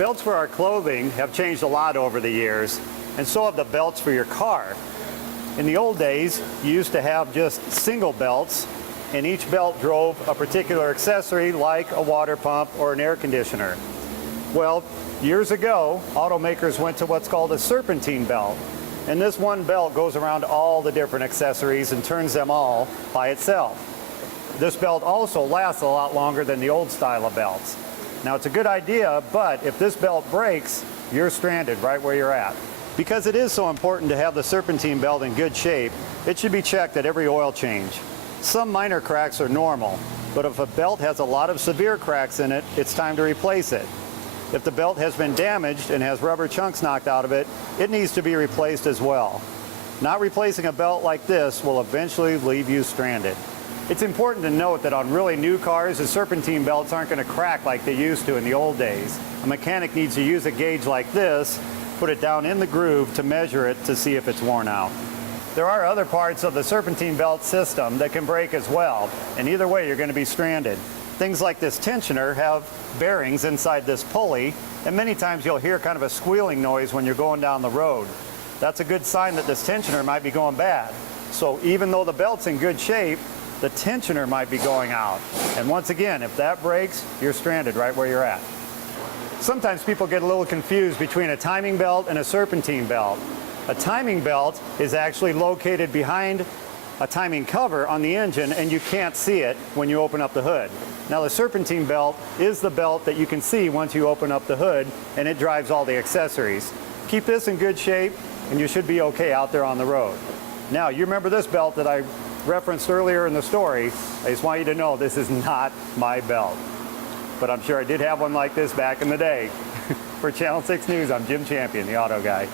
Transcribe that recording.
Belts for our clothing have changed a lot over the years, and so have the belts for your car. In the old days, you used to have just single belts, and each belt drove a particular accessory like a water pump or an air conditioner. Well, years ago, automakers went to what's called a serpentine belt, and this one belt goes around all the different accessories and turns them all by itself. This belt also lasts a lot longer than the old style of belts. Now, it's a good idea, but if this belt breaks, you're stranded right where you're at. Because it is so important to have the serpentine belt in good shape, it should be checked at every oil change. Some minor cracks are normal, but if a belt has a lot of severe cracks in it, it's time to replace it. If the belt has been damaged and has rubber chunks knocked out of it, it needs to be replaced as well. Not replacing a belt like this will eventually leave you stranded. It's important to note that on really new cars, the serpentine belts aren't going to crack like they used to in the old days. A mechanic needs to use a gauge like this, put it down in the groove to measure it to see if it's worn out. There are other parts of the serpentine belt system that can break as well, and either way you're going to be stranded. Things like this tensioner have bearings inside this pulley, and many times you'll hear kind of a squealing noise when you're going down the road. That's a good sign that this tensioner might be going bad. So even though the belt's in good shape, the tensioner might be going out. And once again, if that breaks, you're stranded right where you're at. Sometimes people get a little confused between a timing belt and a serpentine belt. A timing belt is actually located behind a timing cover on the engine, and you can't see it when you open up the hood. Now, the serpentine belt is the belt that you can see once you open up the hood, and it drives all the accessories. Keep this in good shape, and you should be okay out there on the road. Now, you remember this belt that I referenced earlier in the story. I just want you to know this is not my belt. But I'm sure I did have one like this back in the day. For Channel 6 News, I'm Jim Champion, the Auto Guy.